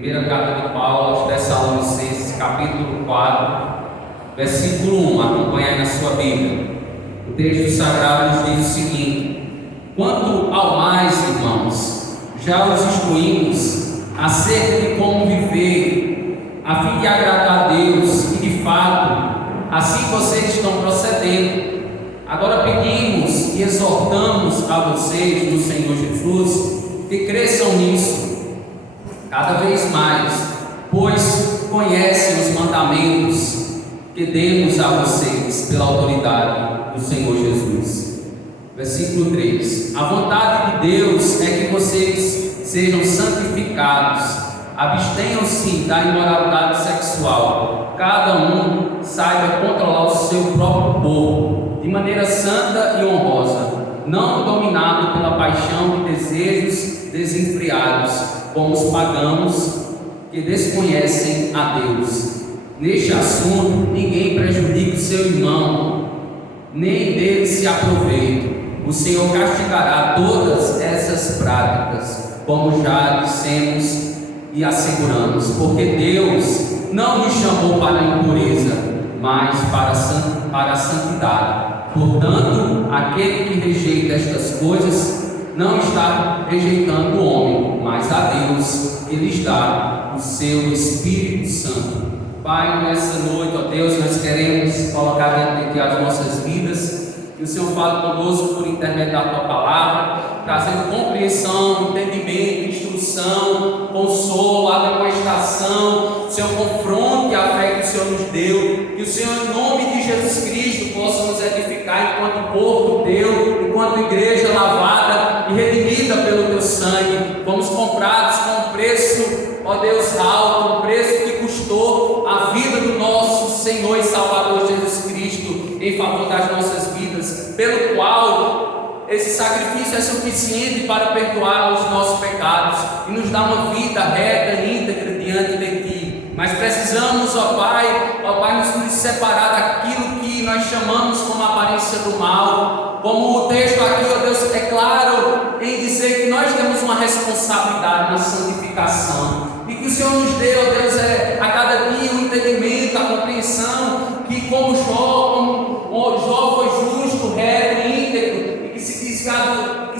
Primeira carta de Paulo aos Tessalonicenses, capítulo 4, versículo 1. Acompanha aí na sua Bíblia. O texto sagrado nos diz o seguinte: quanto ao mais, irmãos, já os instruímos acerca de como viver, a fim de agradar a Deus, e de fato, assim vocês estão procedendo. Agora pedimos e exortamos a vocês no Senhor Jesus que cresçam nisso cada vez mais, pois conhecem os mandamentos que demos a vocês pela autoridade do Senhor Jesus. Versículo 3: a vontade de Deus é que vocês sejam santificados, abstenham-se da imoralidade sexual, cada um saiba controlar o seu próprio corpo de maneira santa e honrosa, não dominado pela paixão e desejos desenfreados, como os pagãos que desconhecem a Deus. Neste assunto, ninguém prejudique o seu irmão, nem dele se aproveite. O Senhor castigará todas essas práticas, como já dissemos e asseguramos, porque Deus não nos chamou para a impureza, mas para a santidade. Portanto, aquele que rejeita estas coisas não está rejeitando o homem, mas a Deus, que lhes dá o seu Espírito Santo. Pai, nessa noite, ó Deus, nós queremos colocar diante de Ti as nossas vidas, que o Senhor fale conosco por intermédio da Tua palavra, trazendo compreensão, entendimento, instrução, consolo, ademoestação. O Senhor confronte a fé que o Senhor nos deu, que o Senhor, em nome de Jesus Cristo, possa nos edificar enquanto povo Teu, enquanto igreja lavada e redimida pelo Teu sangue. Fomos comprados com um preço, ó Deus, alto, um preço que custou a vida do nosso Senhor e Salvador Jesus Cristo em favor das nossas vidas, pelo qual esse sacrifício é suficiente para perdoar os nossos pecados e nos dar uma vida reta e íntegra diante de Ti. Mas precisamos, ó Pai, nos separar daquilo que nós chamamos como aparência do mal. Como o texto aqui, ó Deus, é claro em dizer que nós temos uma responsabilidade na santificação, e que o Senhor nos deu, ó Deus, a cada dia um entendimento, a compreensão, que como Jó foi justo, reto e íntegro, e que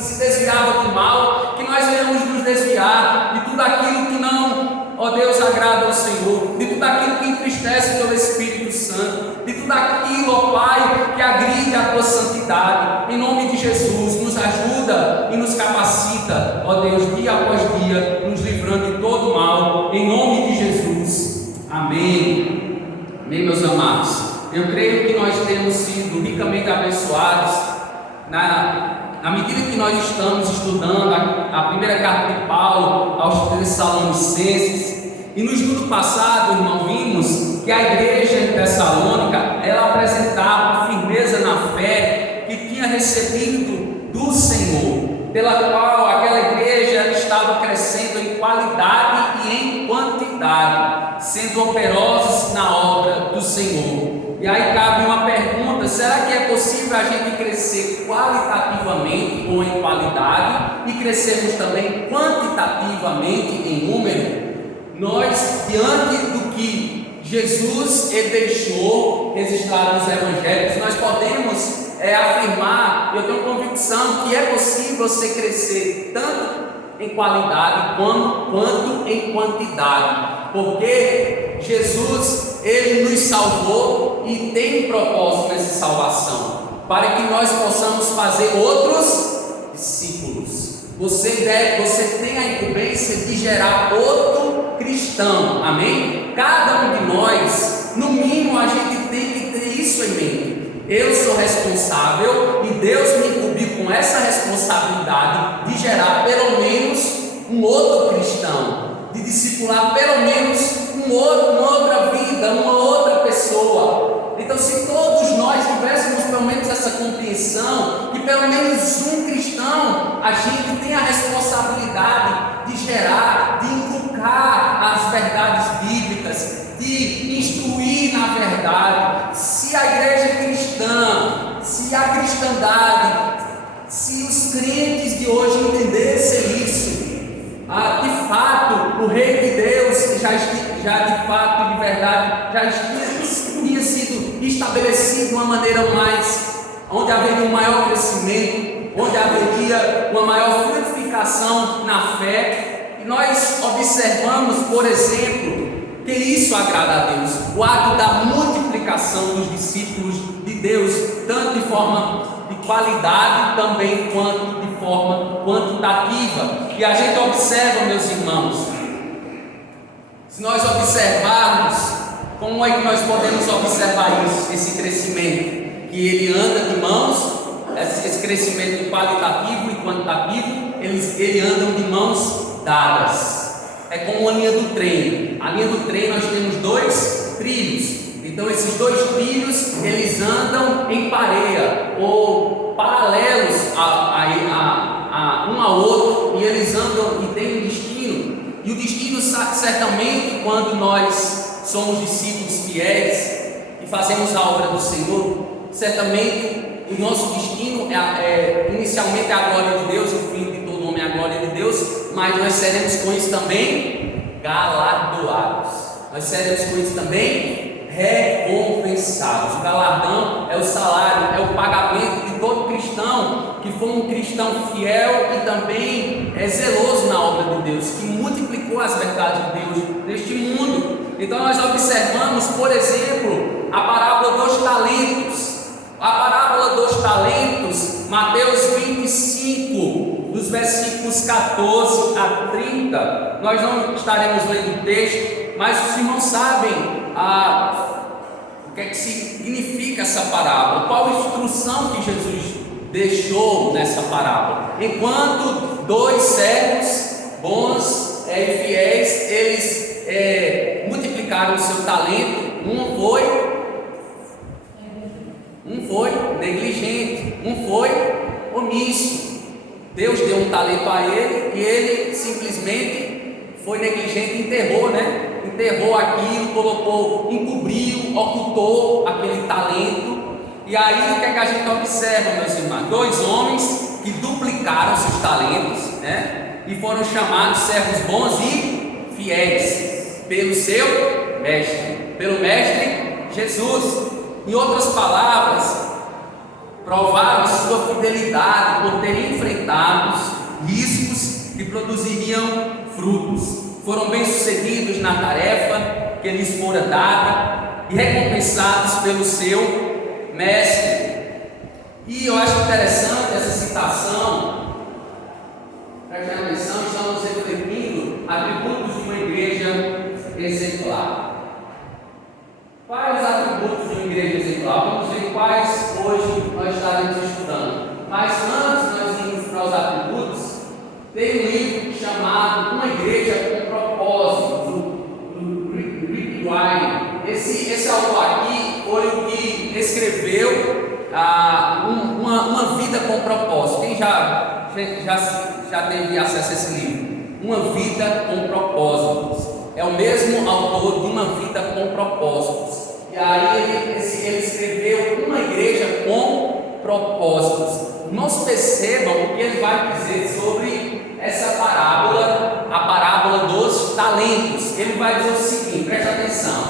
se desviava do mal, que nós venhamos nos desviar de tudo aquilo que não, ó Deus, agrada ao Senhor, de tudo aquilo que entristece o Teu Espírito Santo, de tudo aquilo, ó Pai, que agride a Tua santidade. Em nome de Jesus, nos ajuda e nos capacita, ó Deus, dia após dia, nos livrando de todo mal, em nome de Jesus. Amém. Amém, meus amados. Eu creio que nós temos sido ricamente abençoados na medida que nós estamos estudando a primeira carta de Paulo aos Tessalonicenses. E no estudo passado, irmão, vimos que a igreja de Tessalônica, ela apresentava firmeza na fé que tinha recebido do Senhor, pela qual aquela igreja estava crescendo em qualidade e em quantidade, sendo operosos na obra do Senhor. E aí cabe uma pergunta: será que é possível a gente crescer qualitativamente ou em qualidade e crescermos também quantitativamente em número? Nós, diante do que Jesus deixou registrado nos evangelhos, nós podemos afirmar, eu tenho convicção que é possível você crescer tanto em qualidade quanto em quantidade, porque Jesus, Ele nos salvou e tem um propósito nessa salvação, para que nós possamos fazer outros discípulos. Você tem a incumbência de gerar outro cristão, amém? Cada um de nós, no mínimo, a gente tem que ter isso em mente. Eu sou responsável e Deus me incumbiu com essa responsabilidade de gerar pelo menos um outro cristão, de discipular pelo menos uma outra vida, uma outra pessoa. Então, se todos nós tivéssemos pelo menos essa compreensão, que pelo menos um cristão, a gente tem a responsabilidade de gerar, de inculcar as verdades bíblicas, de instruir na verdade. Se a igreja é cristã, se a cristandade, se os crentes de hoje entendessem isso, de fato, o Rei de Deus já de fato e de verdade já tinha sido estabelecido de uma maneira onde haveria um maior crescimento, onde haveria uma maior frutificação na fé. E nós observamos, por exemplo, que isso agrada a Deus, o ato da multiplicação dos discípulos de Deus, tanto de forma de qualidade também quanto de forma quantitativa. E a gente observa, meus irmãos, se nós observarmos, como é que nós podemos observar isso, esse crescimento? Que ele anda de mãos, esse crescimento qualitativo e quantitativo, eles andam de mãos dadas. É como a linha do trem. A linha do trem nós temos 2 trilhos. Então esses 2 trilhos, eles andam em pareia ou paralelos um ao outro, e eles andam e têm um destino. E o destino, certamente, quando nós somos discípulos fiéis e fazemos a obra do Senhor, certamente o nosso destino inicialmente é a glória de Deus, o fim de todo homem é a glória de Deus, mas nós seremos com isso também galardoados, nós seremos com isso também recompensados. O galardão é o salário, é o pagamento de todo cristão que foi um cristão fiel e também zeloso na obra de Deus, que multiplicou as verdades de Deus neste mundo. Então nós observamos, por exemplo, a parábola dos talentos. A parábola dos talentos, Mateus 25, dos versículos 14 a 30. Nós não estaremos lendo o texto, mas os irmãos sabem o que é que significa essa parábola, qual a instrução que Jesus deixou nessa parábola. Enquanto 2 servos bons e fiéis, eles multiplicaram o seu talento, um foi negligente, um foi omisso. Deus deu um talento a ele e ele simplesmente foi negligente, enterrou aquilo, encobriu, ocultou aquele talento. E aí o que é que a gente observa, meus irmãos? 2 homens que duplicaram seus talentos, e foram chamados servos bons e fiéis pelo seu mestre, pelo mestre Jesus. Em outras palavras, provaram sua fidelidade por terem enfrentado riscos que produziriam frutos. Foram bem-sucedidos na tarefa que lhes fora dada e recompensados pelo seu mestre. E eu acho interessante essa citação. Preste atenção, estamos refletindo atributos de uma igreja exemplar. Quais atributos de uma igreja exemplar? Vamos ver quais hoje nós estaremos estudando. Mas antes de nós irmos para os atributos, tem um livro chamado Uma Igreja com Propósito, do Rick Warren. Esse autor aqui foi o que escreveu uma vida com propósito. Quem já teve acesso a esse livro? Uma Vida com Propósitos. É o mesmo autor de Uma Vida com Propósitos. E aí ele escreveu Uma Igreja com Propósitos. Irmãos, percebam o que ele vai dizer sobre essa parábola, a parábola dos talentos. Ele vai dizer o seguinte, preste atenção: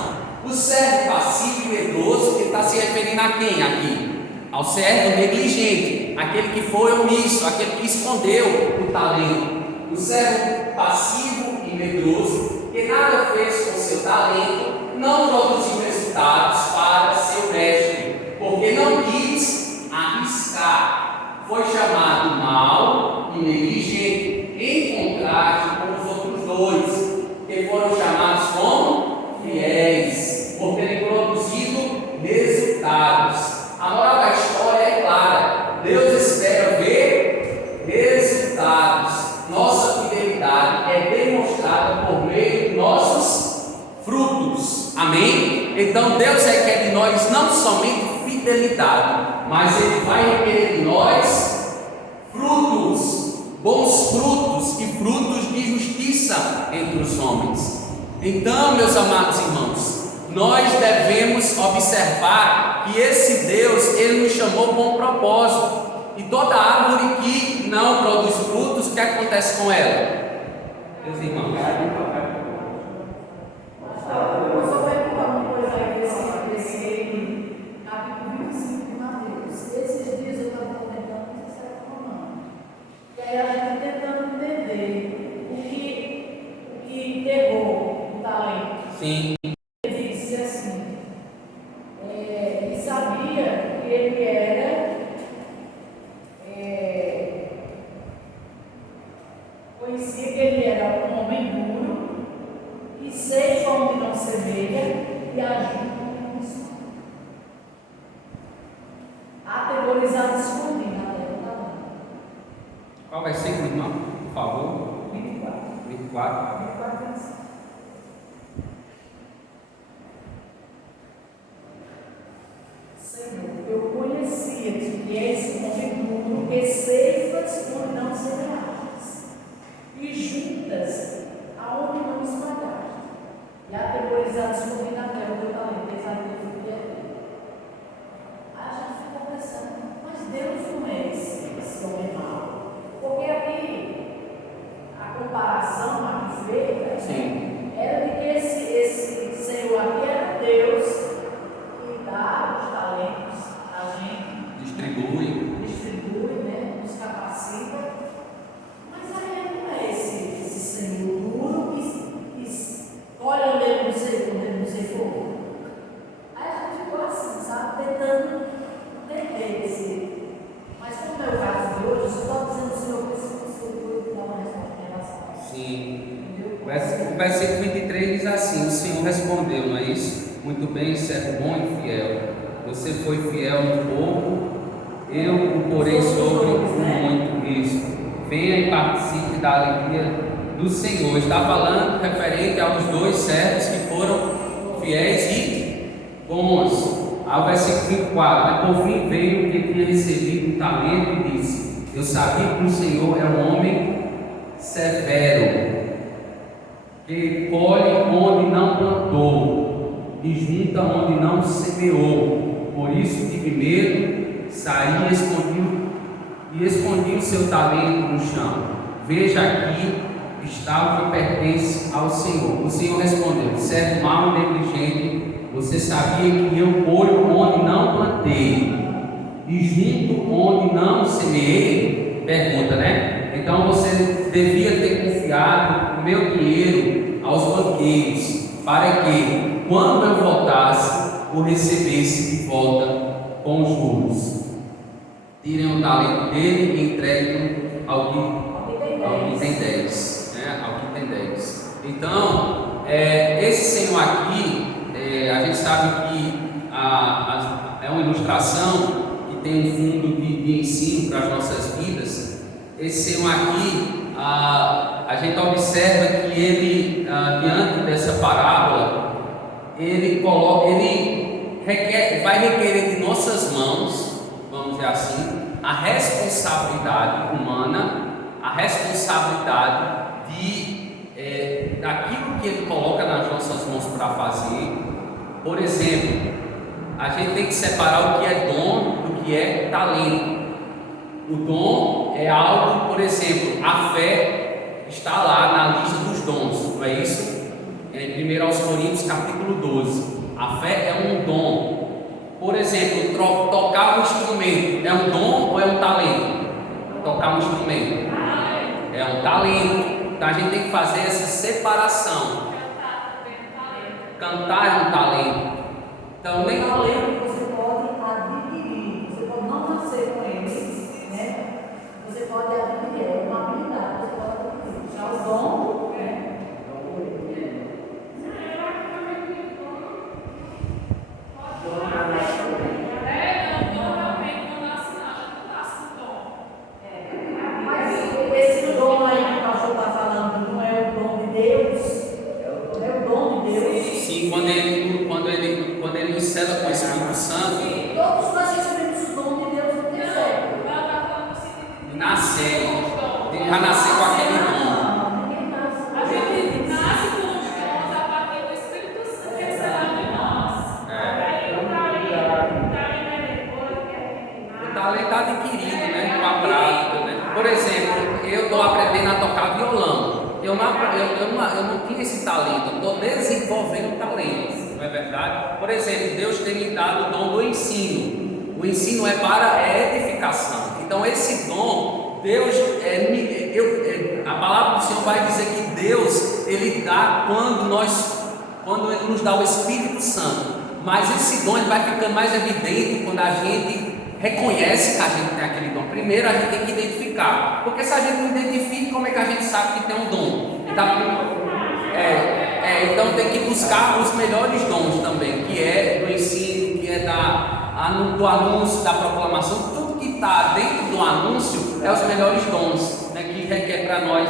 o servo passivo e medroso, ele está se referindo a quem aqui? Ao servo negligente, aquele que foi omisso, aquele que escondeu o talento. O servo passivo e medroso, que nada fez com seu talento, não produziu resultados para seu mestre, porque não quis arriscar. Foi chamado mau e negligente, em contraste com os outros 2, que foram chamados como fiéis, por terem produzido resultados. A moral da história é clara: Deus espera ver resultados. Nossa fidelidade é demonstrada por meio de nossos frutos. Amém? Então Deus requer de nós não somente fidelidade, mas Ele vai requerer de nós frutos, bons frutos e frutos de justiça entre os homens. Então, meus amados irmãos, nós devemos observar que esse Deus, Ele nos chamou com um propósito. E toda árvore que não produz frutos, o que acontece com ela? Meus irmãos, conhecia que ele era um homem duro, que ceifa onde não semeia e ajuda onde não espalha. Aterrorizado escondido na terra da mãe. Qual versículo, irmão? Por favor. 24. 24. 24 diz assim. Senhor, eu conhecia-te que és um homem duro, que ceifas onde não semeaste, e juntas aonde não espalhaste, e aterrorizado escondido na terra o teu talento, eis ali que eu fui. Aí a gente fica pensando, mas Deus não é esse homem mau, porque aqui a comparação aqui feita Sim. era de que esse Senhor aqui era Deus que dá os talentos a gente, distribui, né, nos capacita, mas aí não é esse Senhor duro que olha onde ele não sei for. Aí a gente ficou assim, sabe, tentando entender esse. Mas como é o caso de hoje, eu só estou dizendo ao Senhor que esse Senhor dá uma resposta em relação a isso. Sim. Entendeu? O versículo 23 diz assim: o Senhor respondeu, não é isso? Muito bem, servo bom e fiel. Você foi fiel no pouco, eu o porei sobre o muito. Isso. Venha e participe da alegria do Senhor. Está falando referente aos dois servos que foram fiéis e bons. Ao versículo 24: por fim veio o que tinha recebido o talento e disse: eu sabia que o Senhor é um homem severo, que colhe onde não plantou e junta onde não semeou. Por isso tive medo, saí e escondi o seu talento no chão. Veja, aqui está o que pertence ao Senhor. O Senhor respondeu: servo mau e negligente, você sabia que eu colho onde não plantei e junto onde não semeei? Pergunta, né? Então você devia ter confiado o meu dinheiro aos banqueiros, para que, quando eu voltasse, o recebesse de volta com juros. Tirem o talento dele e entreguem ao que tem 10. Né? Ao que tem 10. Então, esse Senhor aqui, a gente sabe que é uma ilustração que tem um fundo de ensino para as nossas vidas. Esse Senhor aqui, a gente observa que ele, diante dessa parábola, ele vai requerer de nossas mãos, vamos dizer assim, a responsabilidade humana, a responsabilidade daquilo que ele coloca nas nossas mãos para fazer. Por exemplo, a gente tem que separar o que é dom do que é talento. O dom é algo, por exemplo, a fé está lá na lista dos dons, não é isso? Em 1 Coríntios capítulo 12, a fé é um dom. Por exemplo, tocar um instrumento é um dom ou é um talento? Tocar um instrumento é um talento. Então a gente tem que fazer essa separação. Cantar é um talento. Então nem talento você pode adquirir, você pode não nascer com ele, né? Você pode adquirir, é uma habilidade, você pode adquirir. Já o dom, mas esse dom aí que o pastor está falando não é o dom de Deus? É o dom de Deus? sim, quando ele nos cela com o Espírito Santo, Todos nós recebemos o dom de Deus no terceiro. já nasceu com aquele dom. A gente nasce com os dons a partir do Espírito Santo que é selado em nós. Aí o talento é depois que a gente O talento está adquirido, né, com a prática, né? Por exemplo, eu estou aprendendo a tocar violão. Eu não tinha esse talento, eu estou desenvolvendo o talento, não é verdade? Por exemplo, Deus tem me dado o dom do ensino. O ensino é para a edificação. Então esse dom, Deus, a palavra do Senhor vai dizer que Deus, Ele dá quando Ele nos dá o Espírito Santo. Mas esse dom ele vai ficando mais evidente quando a gente reconhece que a gente tem aquele dom? Primeiro a gente tem que identificar, porque se a gente não identifica, como é que a gente sabe que tem um dom? Então tem que buscar os melhores dons também, que é do ensino, que é do anúncio, da proclamação. Tudo que está dentro do anúncio é os melhores dons, né, que requer para nós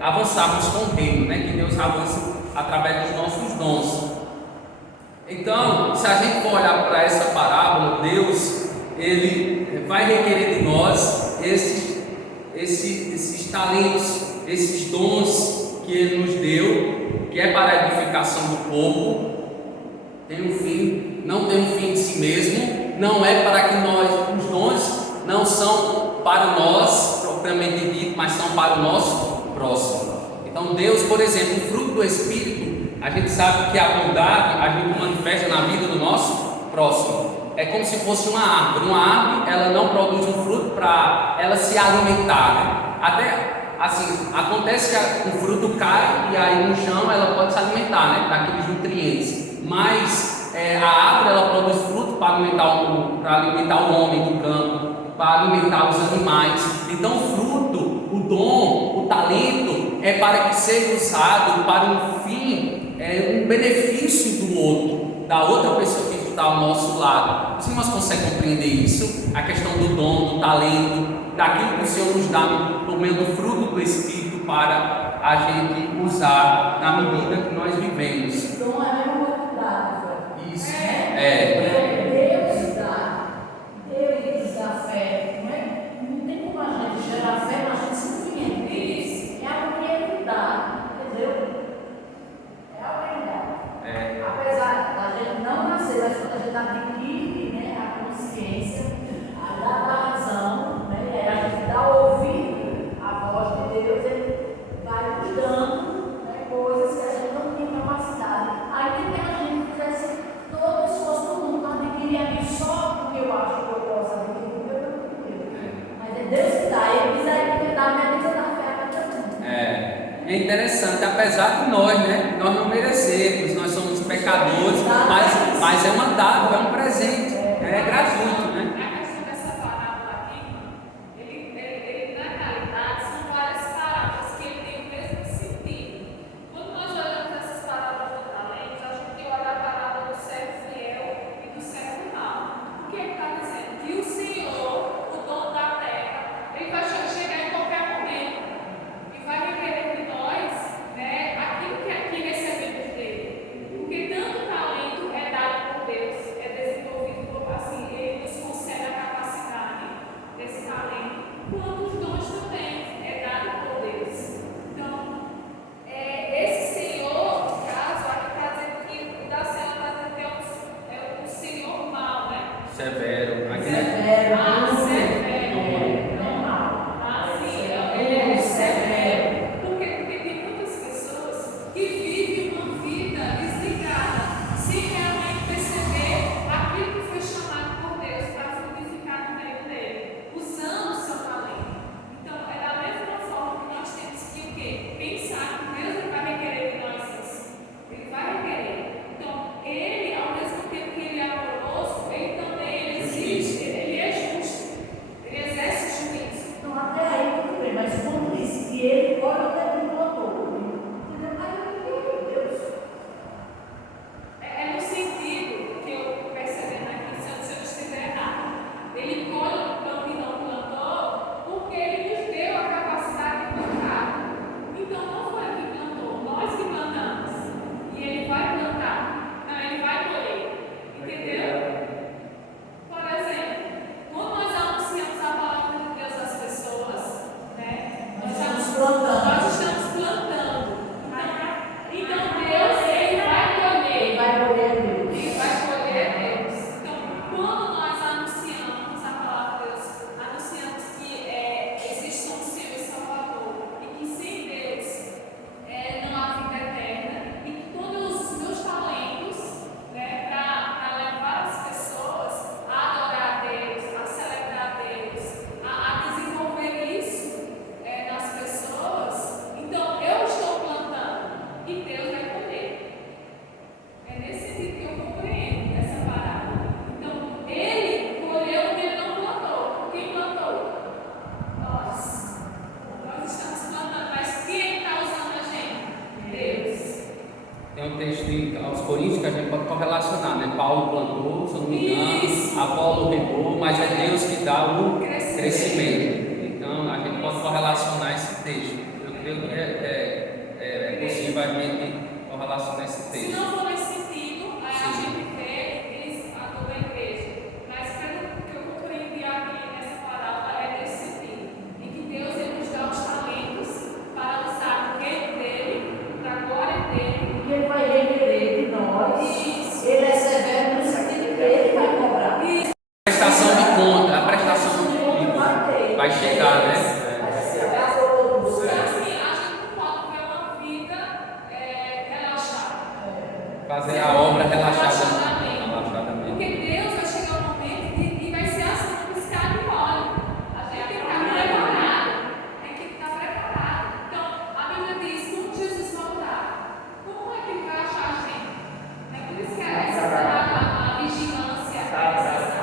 avançarmos com o reino, né, que Deus avance através dos nossos dons. Então, se a gente for olhar para essa parábola, Deus ele vai requerer de nós esses talentos, esses dons que Ele nos deu, que é para a edificação do povo. Tem um fim, não tem um fim em si mesmo, não é para que os dons não são para nós propriamente dito, mas são para o nosso próximo. Então Deus, por exemplo, o fruto do Espírito, a gente sabe que a bondade a gente manifesta na vida do nosso próximo. É como se fosse uma árvore. Uma árvore, ela não produz um fruto para ela se alimentar, né? Até assim, acontece que o fruto cai e aí no chão ela pode se alimentar, né, daqueles nutrientes. Mas a árvore, ela produz fruto para alimentar o homem do campo, para alimentar os animais. Então o fruto, o dom, o talento é para que seja usado para um fim, um benefício do outro, da outra pessoa que está ao nosso lado. Os irmãos conseguem compreender isso? A questão do dom, do talento, daquilo que o Senhor nos dá por meio do fruto do Espírito para a gente usar na medida que nós vivemos. O dom é a mesma quantidade. Isso. Deus dá, Deus dá fé, não é? Não tem como a gente gerar fé, mas a gente simplesmente isso. É algo que Ele dá, entendeu? É algo que Ele dá. Apesar da gente não nascer, mas quando a gente adquire, né, a consciência, a razão, né, a gente dá ouvido à voz de Deus, Ele vai nos dando, né, coisas que a gente não tem capacidade. Aí que a gente fizesse todo o esforço do mundo para adquirir aqui só porque eu acho que eu posso adquirir, porque eu não tenho. Mas é Deus que dá, Ele quiser que Ele dá a medida da fé para todo mundo. É interessante, apesar de nós não merecemos, nós somos pecadores, mas é uma dádiva, é um presente, é gratuito, né? A questão dessa parábola aqui, ele na realidade são várias parábolas que ele tem o mesmo sentido. Quando nós olhamos essas parábolas do talento, a gente tem que olhar a parábola do servo fiel e do servo mau. O que ele está dizendo? Que o Senhor, o dono da terra, ele vai chegar em qualquer momento e vai requerer de nós, né, aquilo que recebemos dele. Porque tanto talento é dado por Deus, é desenvolvido assim, ele nos Paulo plantou, se eu não me engano, Isso. Apolo regou, mas é Deus que dá o Crescimento. crescimento. Então a gente pode correlacionar esse texto. Eu creio que é possível a gente correlacionar esse Se texto. não for nesse sentido, aí a Sim. gente vê eles a toda a igreja. Mas pelo que eu compreendi aqui nessa parábola é nesse sentido. Em que Deus ele nos dá os talentos para usar o reino dele, para a glória dele. Que ele vai requerer de nós. Isso. Ele é severo no sentido que ele vai cobrar. Isso. Prestação de conta, a prestação de conta vai chegar, né? Mas se abraçou todo mundo. Então, assim, a gente não pode ter uma vida relaxada. Fazer a obra relaxadamente. Porque Deus vai chegar um momento e vai ser assim, um piscar de olho. A gente tem que estar preparado. Tem que estar preparado. Então, a Bíblia diz, quando Jesus voltar, como é que ele vai achar a gente? É por isso que a vigilância é necessária.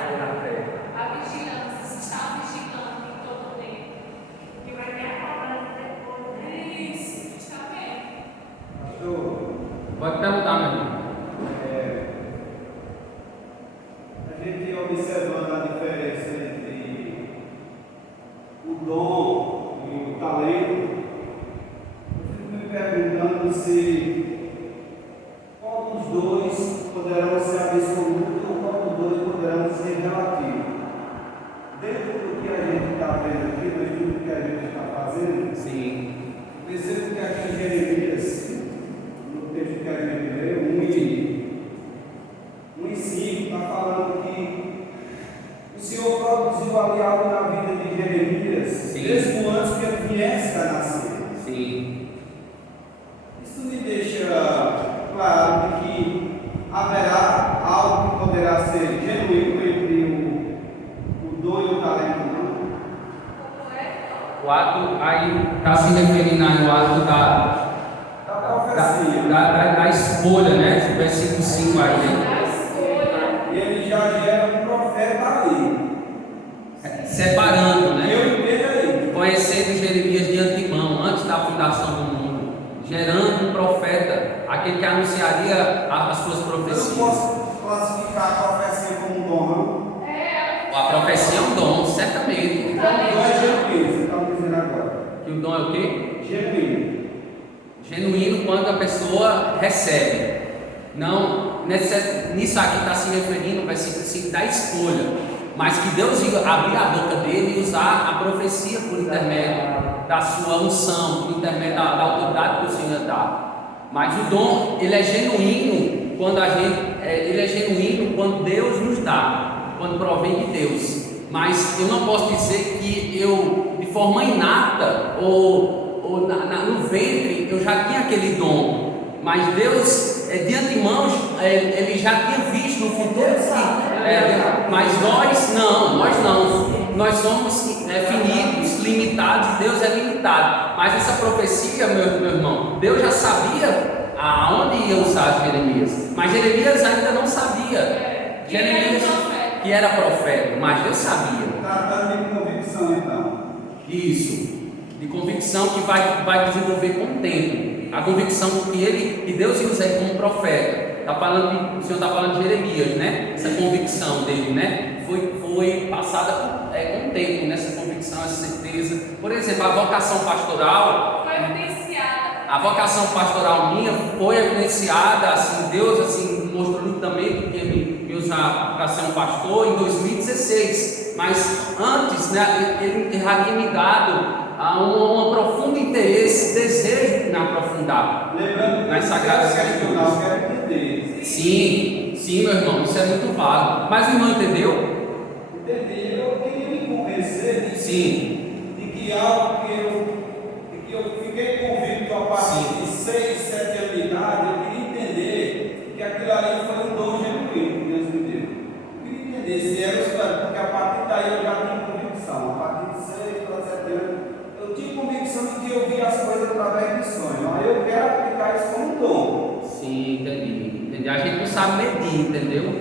A vigilância, se está vigilando em todo tempo. Que vai ter a cobrança depois, né? Isso, justamente. Pastor, Pode perguntar, meu irmão. a gente observando a diferença entre o dom e o talento, eu fico me perguntando se qual dos dois poderão ser absoluto ou qual dos dois poderão ser relativo. Dentro do que a gente está vendo aqui, do estudo que a gente está fazendo, Sim. percebo que aqui em Jeremias, no texto que a gente lê, 1 e 5, está falando que o Senhor produziu ali algo na vida de Jeremias, Sim. mesmo antes que ele viesse a nascer. Sim. Isso me deixa claro de que haverá algo que poderá ser genuíno entre o dom e o talento, não? Como é? O ato aí está se referindo ao ato da Da profecia. da escolha, né? Versículo 5 aí, né? A escolha. E ele já gera um profeta ali. Separando, Eu né? entendo aí. Conhecendo Jeremias de antemão, antes da fundação do mundo, gerando um profeta, aquele que anunciaria as suas Eu não profecias. posso classificar a profecia como um dom, A profecia é um dom, certamente. não. O dom é genuíno, você está me dizendo agora. Que o dom é o quê? Genuíno. Genuíno quando a pessoa recebe. Não, nisso aqui está se referindo, versículo 5, da escolha. Mas que Deus ia abrir a boca dele e usar a profecia por intermédio da sua unção, por intermédio da autoridade que o Senhor dá. Mas o dom, ele é genuíno quando ele é genuíno quando Deus nos dá, quando provém de Deus. Mas eu não posso dizer que eu, de forma inata ou no ventre, eu já tinha aquele dom. Mas Deus, de antemão, Ele já tinha visto no futuro que. Mas nós não. Nós somos finitos, limitados, Deus é limitado. Mas essa profecia, meu irmão, Deus já sabia aonde ia usar Jeremias. Mas Jeremias ainda não sabia. Jeremias que era profeta, mas Deus sabia. Tratando de convicção, então. Isso, de convicção que vai desenvolver com o tempo. A convicção que Deus ia usar ele como profeta. O Senhor está falando de Jeremias, né? Essa convicção dele, né? Foi passada com o tempo, nessa convicção, essa certeza. Por exemplo, a vocação pastoral. Foi evidenciada. A vocação pastoral minha foi evidenciada, assim, Deus assim, mostrou nitidamente que ele me usar para ser um pastor em 2016. Mas antes, né, ele já tinha me dado um profundo interesse, desejo de me aprofundar. Lembrando que nas Sagradas Escrituras. eu quero entender. Sim, meu irmão, isso é muito válido. Mas o irmão entendeu? Entendi. Eu queria me convencer Sim. de que algo que eu fiquei convicto a partir de 6, 7 anos de idade, eu queria entender que aquilo ali foi um dom genuíno que Deus me deu. Eu queria entender se era isso, porque a partir daí eu já tinha convicção. A partir de 6 para 7 anos, eu tinha convicção de que eu via as coisas através de sonho. Aí eu quero aplicar isso como um dom. Sim, entendi. A gente não sabe medir, entendeu?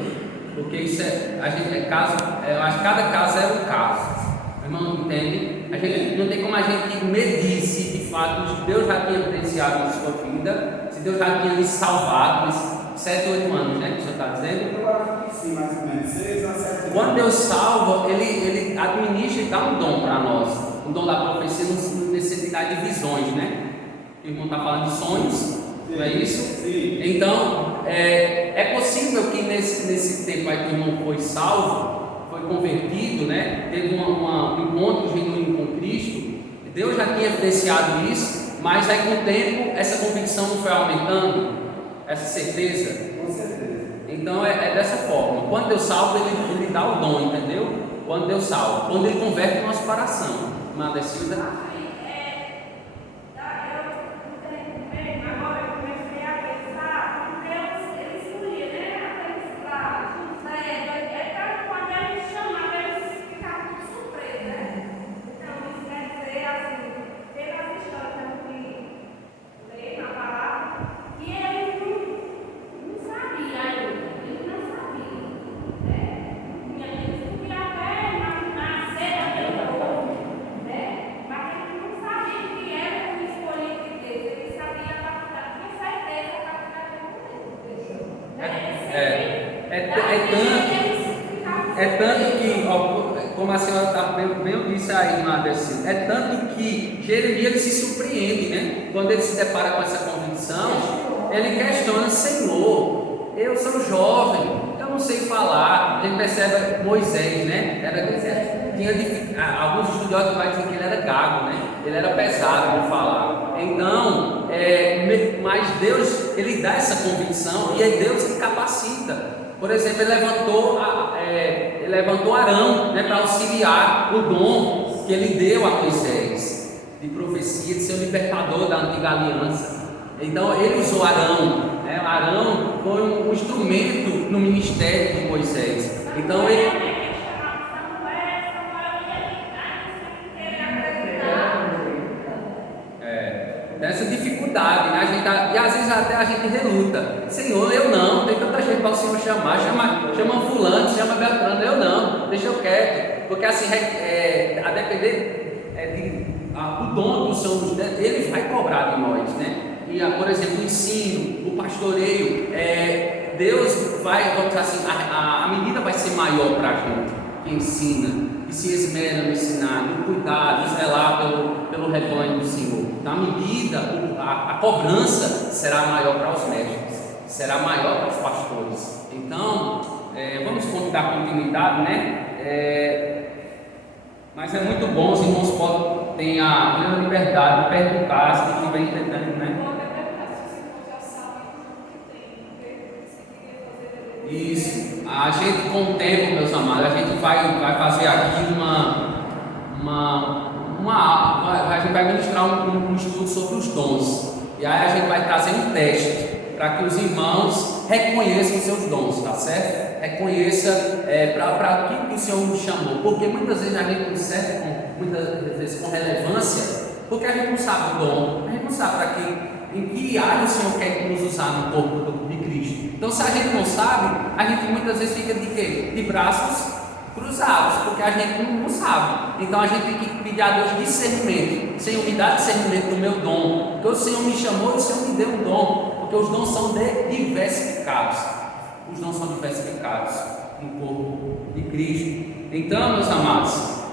Porque isso a gente é caso, eu acho que cada caso é um caso. Irmão, entende? A gente não tem como a gente medir se de fato Deus já tinha evidenciado na sua vida, se Deus já tinha lhe salvado, 7, 8 anos, né? Que o senhor está dizendo? Eu acho que sim, mais ou menos 6 a 7 anos. Quando Deus salva, ele administra e dá um dom para nós. O dom da profecia não necessita de visões, né? O irmão está falando de sonhos, não é isso? Sim. Então, é possível que nesse tempo aí que o irmão foi salvo, foi convertido, né? Teve um encontro genuíno com Cristo. Deus já tinha evidenciado isso, mas aí com o tempo essa convicção não foi aumentando, essa certeza. Com certeza. Então é dessa forma. Quando Deus salva, ele dá o dom, entendeu? Quando Deus salva, quando Ele converte o nosso coração. Amada Silvia. Agora eu comecei a pensar que Deus, Ele escolhia, né? Aqueles lá, José, quando Ele chama, Deus ficava com surpresa, né? Então, isso quer dizer assim, pelas histórias que leio na palavra, que ele não sabia ainda, ele não sabia, né? Ele podia até nascer daquele povo, né? Mas ele não sabia que era o escolhido de Deus, ele sabia a capacidade, tinha certeza da capacidade de Deus. É tanto que, ó, como a senhora está bem disse aí, Madre Cida, é tanto que Jeremias ele se surpreende, né? Quando ele se depara com essa convicção, ele questiona: Senhor, eu sou jovem, eu não sei falar. A gente percebe Moisés, né? Alguns estudiosos vão dizer que ele era gago, né? Ele era pesado de falar. Então, mas Deus, ele dá essa convicção e é Deus que capacita. Por exemplo, ele levantou Arão, né, para auxiliar o dom que ele deu a Moisés de profecia, de ser o libertador da antiga aliança. Então ele usou Arão, né? Arão foi um instrumento no ministério de Moisés. Então ele dessa dificuldade, né? E às vezes até a gente reluta: Senhor, eu não, tem tanta gente para o Senhor chamar, chama fulano, chama Beltrano, eu não, deixa eu quieto, porque assim, a depender do dom que o Senhor nos der, Ele vai cobrar de nós, né? E, por exemplo, o ensino, o pastoreio, Deus vai, vamos dizer assim, a medida vai ser maior para a gente, que ensina, que se esmera no ensinar, no cuidar, no zelar pelo rebanho do Senhor. Na medida, a cobrança será maior para os mestres, será maior para os pastores. Então, vamos dar continuidade, né? Mas é muito bom, os irmãos ter a plena liberdade de perguntar, se não estiver entendendo, né? Isso, a gente com o tempo, meus amados, a gente vai fazer aqui a gente vai ministrar um estudo sobre os dons, e aí a gente vai trazer um teste para que os irmãos reconheçam seus dons, tá certo? Reconheça para que o Senhor nos chamou, porque muitas vezes a gente não serve com relevância, porque a gente não sabe o dom, a gente não sabe em que área o Senhor quer nos usar no corpo de Cristo. Então, se a gente não sabe, a gente muitas vezes fica de quê? De braços cruzados, porque a gente não sabe. Então a gente tem que pedir a Deus discernimento. Senhor, me dá discernimento do meu dom, porque o Senhor me chamou e o Senhor me deu um dom, porque os dons são diversificados. Os dons são diversificados no corpo de Cristo. Então, meus amados,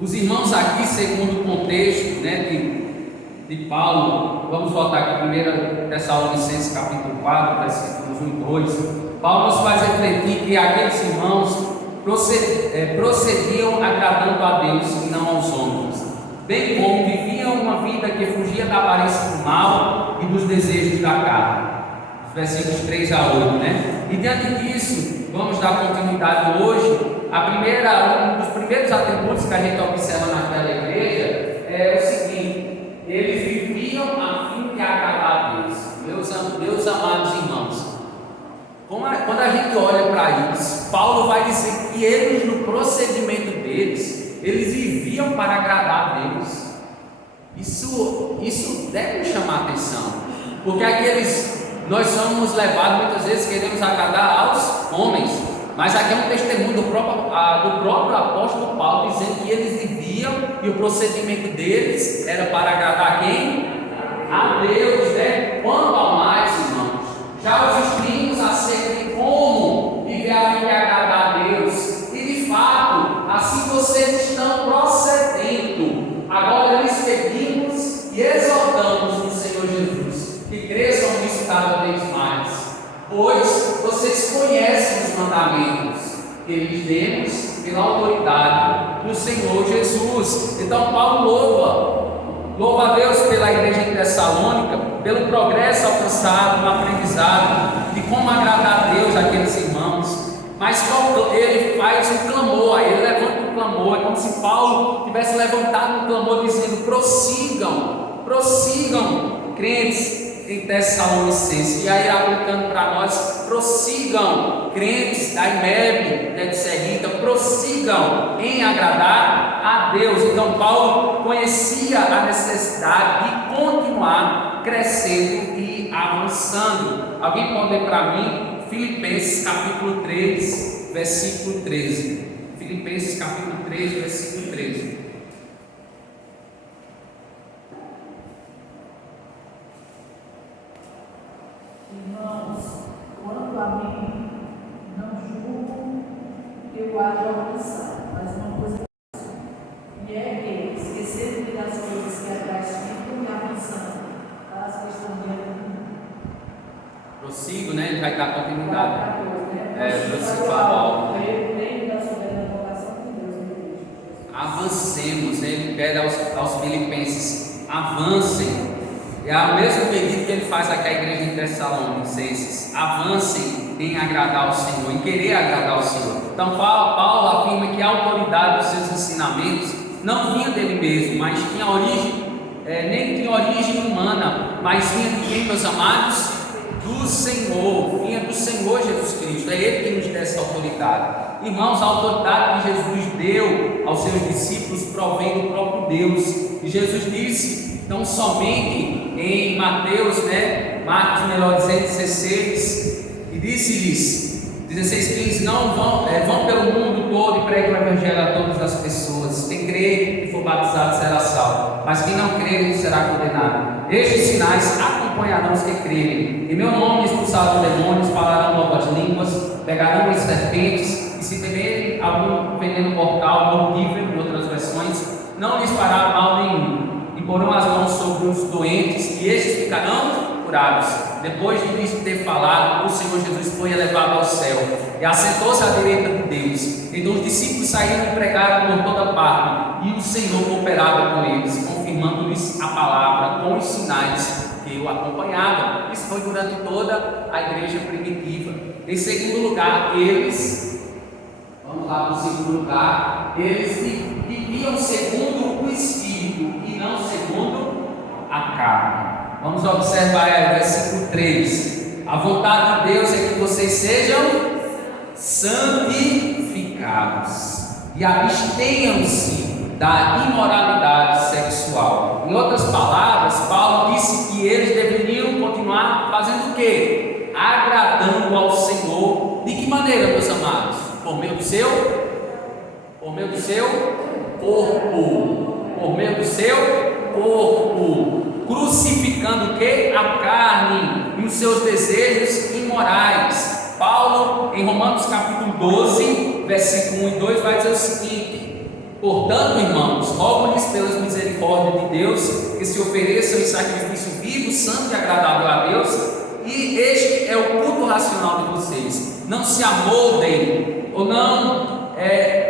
os irmãos aqui, segundo o contexto, né, de Paulo, vamos voltar aqui 1 Tessalonicenses capítulo 4, versículos 1 e 2. Paulo nos faz refletir que aqueles irmãos procediam agradando a Deus e não aos homens, bem como viviam uma vida que fugia da aparência do mal e dos desejos da carne. Os versículos 3 a 8, né? E diante disso, vamos dar continuidade hoje. Um dos primeiros atributos que a gente observa naquela igreja é o seguinte: eles viviam a fim de agradar a Deus. Meus amados irmãos, quando a gente olha para isso, Paulo vai dizer que eles, no procedimento deles, eles viviam para agradar a Deus. Isso deve nos chamar a atenção, porque nós somos levados muitas vezes, queremos agradar aos homens, mas aqui é um testemunho do próprio apóstolo Paulo, dizendo que eles viviam e o procedimento deles era para agradar quem? a Deus, né? Quanto ao mais, irmãos, já os instruímos acerca de como viver a vida e agradar a Deus, e de fato, assim vocês estão procedendo. Agora lhes pedimos e exortamos no Senhor Jesus, que cresçam nisso cada vez mais, pois vocês conhecem os mandamentos que lhes demos pela autoridade do Senhor Jesus. Então Paulo louva a Deus pela igreja em Tessalônica, pelo progresso alcançado no aprendizado de como agradar a Deus àqueles irmãos. Mas ele faz um clamor, aí ele levanta um clamor, é como se Paulo tivesse levantado um clamor dizendo: prossigam, crentes em Tessalonicenses. E aí, aplicando para nós: prossigam, crentes da IMEB, de Serrita, prossigam em agradar a Deus. Então Paulo conhecia a necessidade de continuar crescendo e avançando. Alguém pode ler para mim Filipenses capítulo 3, versículo 13. Filipenses capítulo 3, versículo 13. Irmãos, quanto a mim, não julgo que eu haja alcançado, mas uma coisa e é que, esquecendo-me das coisas que atrás ficam e avançando para as que estão diante de mim. Prossigo, né? Ele vai dar continuidade. Prossigo a creio da soberana vocação de Deus na igreja. Avancemos, né? Ele pede aos filipenses: avancem. É o mesmo pedido que ele faz aqui à igreja em Tessalonicenses: avancem em agradar ao Senhor, em querer agradar ao Senhor. Então Paulo afirma que a autoridade dos seus ensinamentos não vinha dele mesmo, mas tinha origem, nem tinha origem humana, mas vinha de quem, meus amados? Do Senhor, vinha do Senhor Jesus Cristo. É Ele que nos dá essa autoridade. Irmãos, a autoridade que Jesus deu aos seus discípulos provém do próprio Deus. E Jesus disse, então, somente em Mateus, Marcos, melhor dizendo, 16, e disse-lhes, 16:15, não vão pelo mundo todo e preguem o evangelho a todas as pessoas. Quem crer e for batizado será salvo, mas quem não crer será condenado. Estes sinais acompanharão os que crerem. Em meu nome expulsarão demônios, falarão novas línguas, pegarão as serpentes, e se beberem algum veneno mortal, mortífero, em outras versões, não lhes fará mal nenhum. E porão as mãos sobre os doentes, e estes ficarão curados. Depois de lhes ter falado, o Senhor Jesus foi elevado ao céu e assentou-se à direita de Deus. Então os discípulos saíram e pregaram por toda parte, e o Senhor cooperava com eles, confirmando-lhes a palavra com os sinais que o acompanhavam. Isso foi durante toda a igreja primitiva. Em segundo lugar, vamos lá para o segundo lugar, eles viviam segundo o Espírito e não segundo a carne. Vamos observar o versículo 3. A vontade de Deus é que vocês sejam santificados e abstenham-se da imoralidade sexual. Em outras palavras, Paulo disse que eles deveriam continuar fazendo o quê? Agradando ao Senhor. De que maneira, meus amados? Por meio do seu corpo. Por meio do seu corpo. Crucificando o que? A carne e os seus desejos imorais. Paulo, em Romanos capítulo 12, versículo 1 e 2, vai dizer o seguinte: portanto, irmãos, rogo-lhes pelas misericórdias de Deus que se ofereçam em sacrifício vivo, santo e agradável a Deus, e este é o culto racional de vocês. Não se amoldem ou não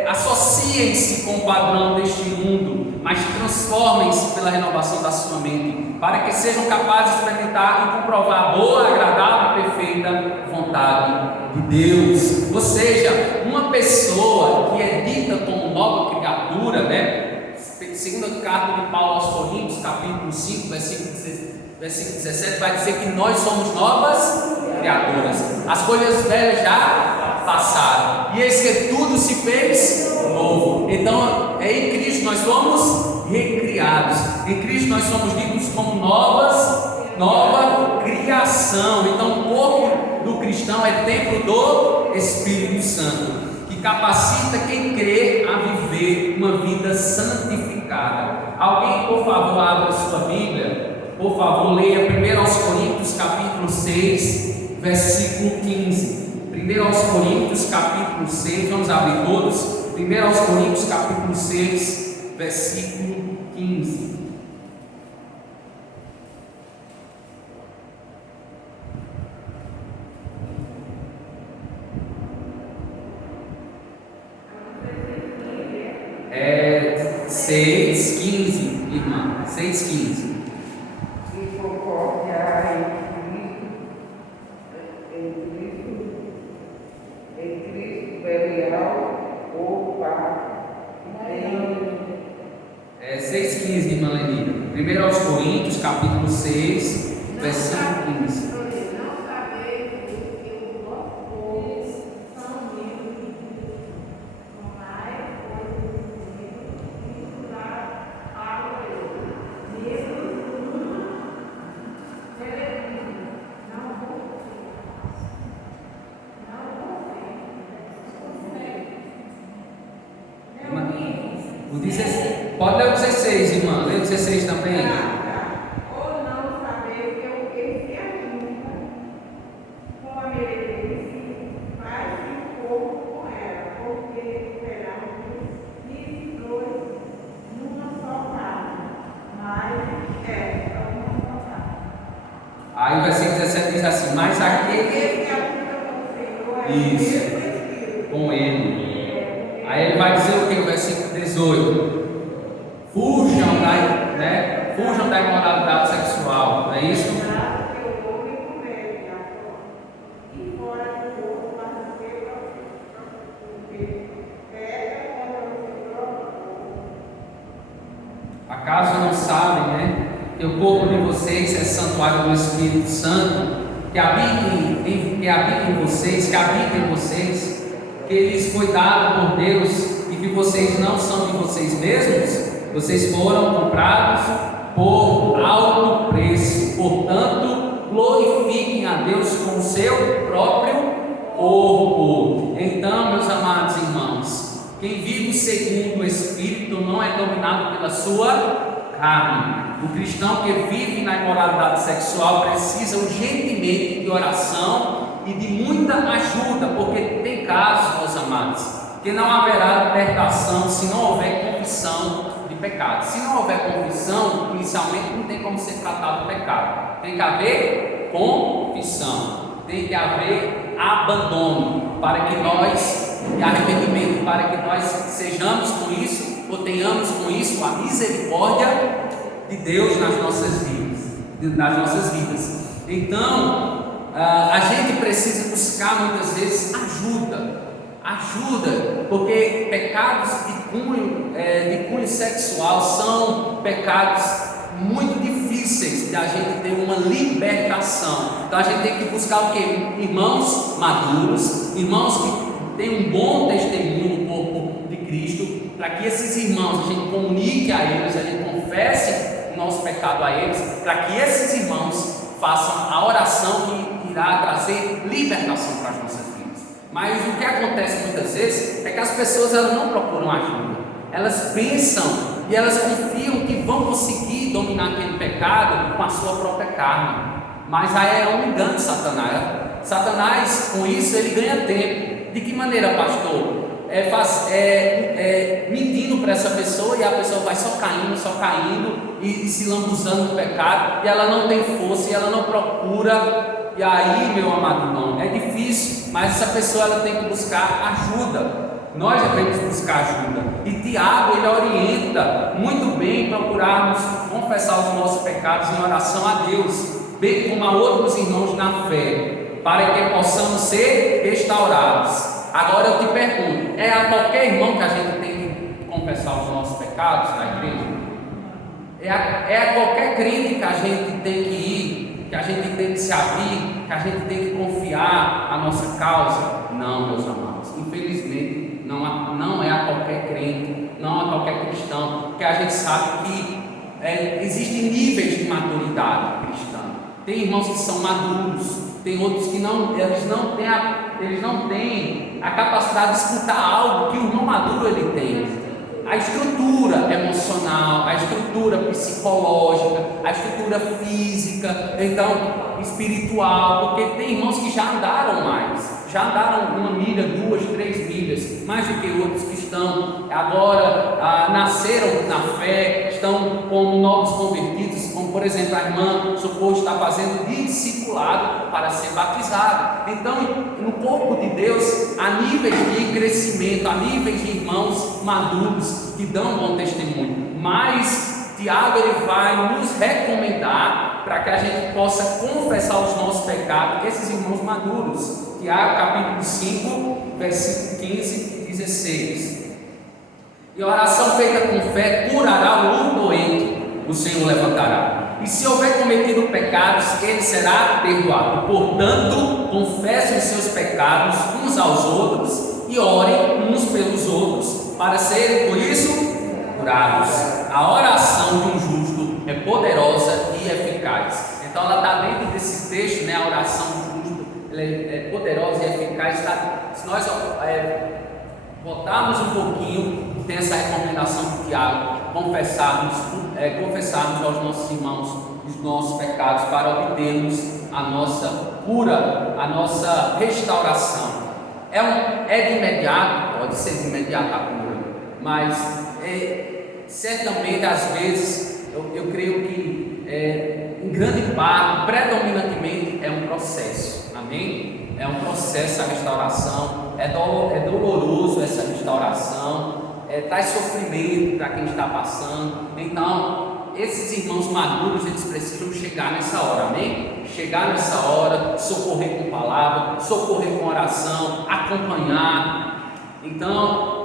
associem-se com o padrão deste mundo, mas transformem-se pela renovação da sua mente, para que sejam capazes de experimentar e comprovar a boa, agradável e perfeita vontade de Deus. Ou seja, uma pessoa que é dita como nova criatura, segunda carta de Paulo aos Coríntios, capítulo 5, versículo 17, vai dizer que nós somos novas criaturas. As coisas velhas já passaram, e eis que tudo se fez novo. Então, em Cristo nós somos recriados, em Cristo nós somos ditos como nova criação. Então, o corpo do cristão é templo do Espírito Santo, que capacita quem crê a viver uma vida santificada. Alguém, por favor, abra sua Bíblia por favor, leia 1 Coríntios capítulo 6, versículo 15. 1 Coríntios capítulo 6, vamos abrir todos. 1 Coríntios capítulo 6, versículo 15. É 6,15, irmã, 6,15. E concorde em Cristo Belial ou Pá. É 6,15, irmã Lenira. 1 Coríntios capítulo 6, versículo 15. Não sabeis que os vossos povos são meus, tomai, misturar água e mesmo não O 16, pode ler o 16, irmã. Lê o 16 também. Ou não saber que o que se ajunta com a meretriz faz-se pouco com ela, porque serão os dois numa só carne, mas uma só carne. Aí o versículo 17 diz assim: mas aquele Aquele que ajunta com o Senhor é o Isso. mesmo Espírito. com ele. Aí ele vai dizer o que? O versículo 18: fujam da imoralidade sexual, não é isso? Acaso não sabem, né? Que o corpo de vocês é santuário do Espírito Santo, que habita em vocês, que lhes foi dado por Deus e que vocês não são de vocês mesmos? Vocês foram comprados por alto preço. Portanto, glorifiquem a Deus com o seu próprio corpo. Então, meus amados irmãos, quem vive segundo o Espírito não é dominado pela sua carne. O cristão que vive na imoralidade sexual precisa urgentemente de oração e de muita ajuda, porque tem casos, meus amados, que não haverá libertação se não houver confissão de pecado. Se não houver confissão, inicialmente não tem como ser tratado o pecado. Tem que haver confissão, tem que haver abandono para que nós, e arrependimento, para que nós sejamos com isso, ou tenhamos com isso a misericórdia de Deus nas nossas vidas. Então, a gente precisa buscar muitas vezes ajuda, porque pecados de cunho sexual são pecados muito difíceis de a gente ter uma libertação. Então a gente tem que buscar o quê? Irmãos maduros, irmãos que têm um bom testemunho no corpo de Cristo, para que esses irmãos a gente comunique a eles, a gente confesse o nosso pecado a eles, para que esses irmãos façam a oração que irá trazer libertação para as nossas vidas. Mas o que acontece muitas vezes é que as pessoas elas não procuram ajuda, elas pensam e elas confiam que vão conseguir dominar aquele pecado com a sua própria carne. Mas aí é um engano de Satanás. Satanás, com isso, ele ganha tempo. De que maneira, pastor? Mentindo para essa pessoa, e a pessoa vai só caindo e se lambuzando no pecado, e ela não tem força, e ela não procura. E aí, meu amado irmão, é difícil, mas essa pessoa ela tem que buscar ajuda. Nós devemos buscar ajuda, e Tiago ele orienta muito bem procurarmos confessar os nossos pecados em oração a Deus, bem como a outros irmãos na fé, para que possamos ser restaurados. Agora eu te pergunto, é a qualquer irmão que a gente tem que confessar os nossos pecados na igreja? É a qualquer crente que a gente tem que ir, que a gente tem que se abrir, que a gente tem que confiar a nossa causa? Não, meus amados, infelizmente não é a qualquer crente, não a qualquer cristão, porque a gente sabe que existem níveis de maturidade cristã. Tem irmãos que são maduros, tem outros que eles não têm a capacidade de escutar algo que o irmão maduro ele tem. A estrutura emocional, a estrutura estrutura psicológica, a estrutura física, então espiritual, porque tem irmãos que já andaram mais, já andaram 1 milha, 2, 3 milhas, mais do que outros que estão agora, nasceram na fé, estão como novos convertidos, como por exemplo a irmã Socorro está fazendo discipulado para ser batizada. Então no corpo de Deus há níveis de crescimento, há níveis de irmãos maduros que dão bom testemunho, mas Tiago ele vai nos recomendar para que a gente possa confessar os nossos pecados, esses irmãos maduros. Tiago capítulo 5, versículo 15 e 16. E a oração feita com fé curará o doente, o Senhor levantará. E se houver cometido pecados, ele será perdoado. Portanto, confessem os seus pecados uns aos outros e orem uns pelos outros, para serem por isso curados. A oração de um justo é poderosa e eficaz. Então ela está dentro desse texto, né? A oração do justo ela é poderosa e eficaz. Se nós botarmos um pouquinho, tem essa recomendação de Tiago, confessarmos aos nossos irmãos os nossos pecados para obtermos a nossa cura, a nossa restauração. É de imediato, pode ser de imediato a cura, mas certamente às vezes eu creio que em grande parte, predominantemente é um processo, amém? É um processo a restauração, é doloroso essa restauração, traz sofrimento para quem está passando. Então esses irmãos maduros eles precisam chegar nessa hora, amém? Chegar nessa hora, socorrer com palavra, socorrer com oração, acompanhar. Então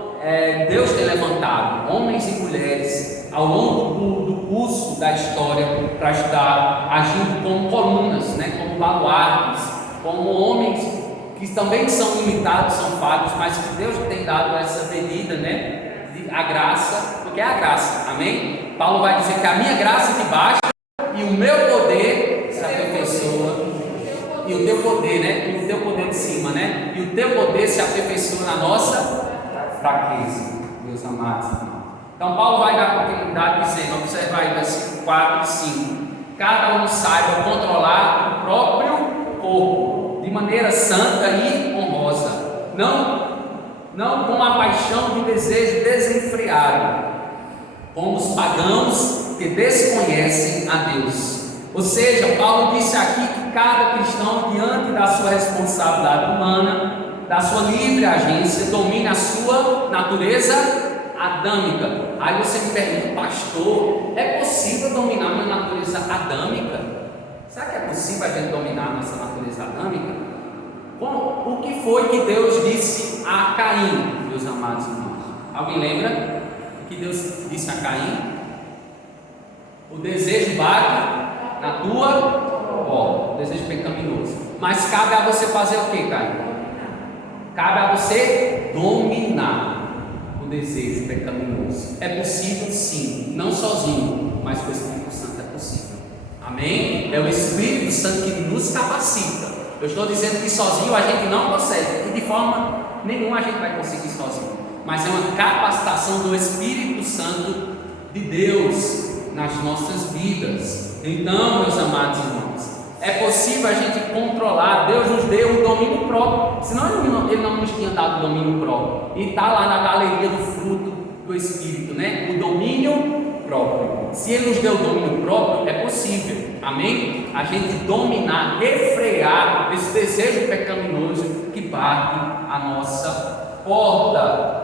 Deus tem levantado homens e mulheres ao longo do curso da história para estar agindo como colunas, né? Como baluartes, como homens que também são limitados, são falhos, mas que Deus tem dado essa medida, né? A graça, porque é a graça, amém? Paulo vai dizer que a minha graça te basta e o meu poder se aperfeiçoa, e o teu poder, né? E o teu poder de cima, né? E o teu poder se aperfeiçoa na nossa fraqueza, meus amados irmãos. Então Paulo vai dar continuidade dizendo, observa aí versículo 4 e 5: cada um saiba controlar o próprio corpo de maneira santa e honrosa, não com a paixão de desejo desenfreado, como os pagãos que desconhecem a Deus. Ou seja, Paulo disse aqui que cada cristão, diante da sua responsabilidade humana, da sua livre agência, domina a sua natureza adâmica. Aí você me pergunta, pastor, é possível dominar minha natureza adâmica? Será que é possível a gente dominar a nossa natureza adâmica? Bom, o que foi que Deus disse a Caim, meus amados irmãos? Alguém lembra o que Deus disse a Caim? O desejo bate na tua porta, o desejo pecaminoso. Mas cabe a você fazer o que, Caim? Cabe a você dominar o desejo pecaminoso. É possível sim, não sozinho, mas com o Espírito Santo é possível. Amém? É o Espírito Santo que nos capacita. Eu estou dizendo que sozinho a gente não consegue, e de forma nenhuma a gente vai conseguir sozinho, mas é uma capacitação do Espírito Santo de Deus nas nossas vidas. Então, meus amados irmãos, é possível a gente controlar. Deus nos deu o domínio próprio, senão Ele não nos tinha dado o domínio próprio, e está lá na galeria do fruto do Espírito, né? O domínio próprio. Se Ele nos deu o domínio próprio, é possível, amém? A gente dominar, refrear esse desejo pecaminoso que bate a nossa porta.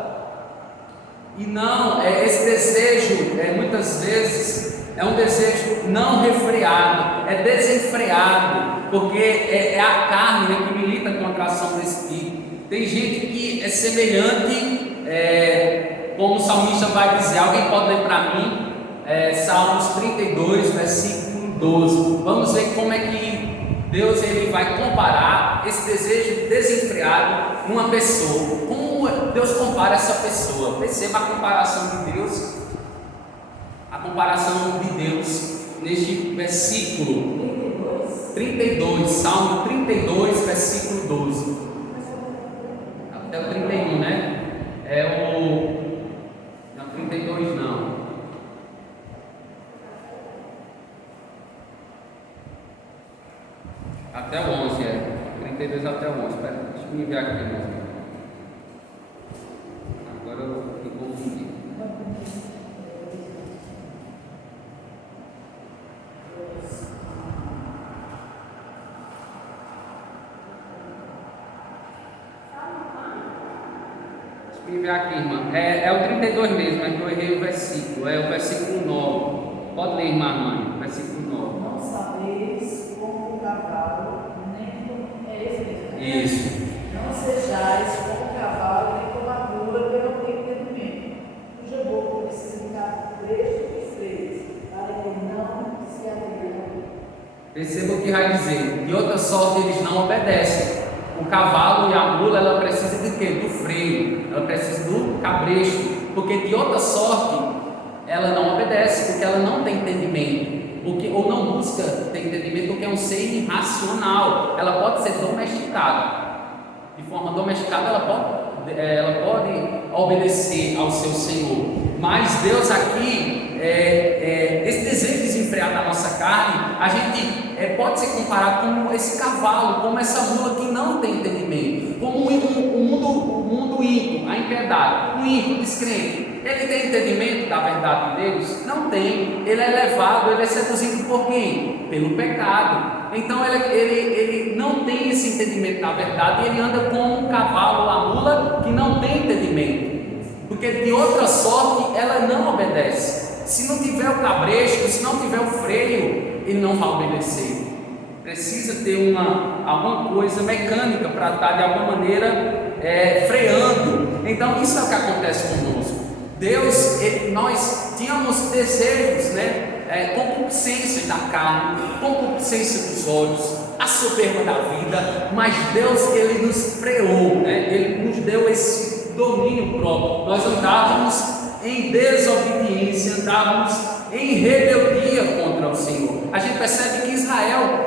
E não, esse desejo, muitas vezes, é um desejo não refreado, é desenfreado, porque é a carne, né, que milita contra a ação do Espírito. Tem gente que é semelhante, como o salmista vai dizer, alguém pode ler para mim, Salmos 32, versículo 12. Vamos ver como é que Deus ele vai comparar esse desejo desenfreado numa pessoa. Como Deus compara essa pessoa? Perceba a comparação de Deus. A comparação de Deus neste versículo 32, Salmo 32, versículo 12. Até o 31, né? Não, 32 não. 32 até o 11. Espera, deixa eu me enviar aqui mais. Agora eu me confundi. Deixa eu me enviar aqui, irmã. É o 32 mesmo, é que eu errei o versículo. É o versículo 9. Pode ler, irmã Mãe, versículo 9. Não sabeis como o cavalo, nem como. É esse mesmo. Isso. Não sejais como o cavalo, nem como a mula, pelo entendimento. Cuja boca precisa ficar trecho e estreito, para que não se atreva. Perceba o que vai dizer. De outra sorte, eles não obedecem. O cavalo e a mula, ela precisa de quê? Do freio. Ela precisa do cabresto. Porque de outra sorte, ela não obedece, porque ela não tem entendimento. Ou não busca ter entendimento, porque é um ser irracional. Ela pode ser domesticada. De forma domesticada, ela pode obedecer ao seu Senhor. Mas Deus aqui, esse desejo desenfreado da nossa carne, a gente pode ser comparado com esse cavalo, como essa mula que não tem entendimento, como o mundo ímpio, a impiedade, o ímpio, descrente. Ele tem entendimento da verdade de Deus? Não tem. Ele é levado, ele é seduzido por quem? Pelo pecado. Então ele não tem esse entendimento da verdade e ele anda como um cavalo ou a mula que não tem entendimento. Porque de outra sorte ela não obedece. Se não tiver o cabresto, se não tiver o freio, ele não vai obedecer. Precisa ter alguma coisa mecânica para estar de alguma maneira freando. Então isso é o que acontece conosco. Deus, nós tínhamos desejos, concupiscência da carne, concupiscência dos olhos, a soberba da vida, mas Deus, Ele nos freou, Ele nos deu esse domínio próprio. Nós andávamos em desobediência, andávamos em rebeldia contra o Senhor. A gente percebe que Israel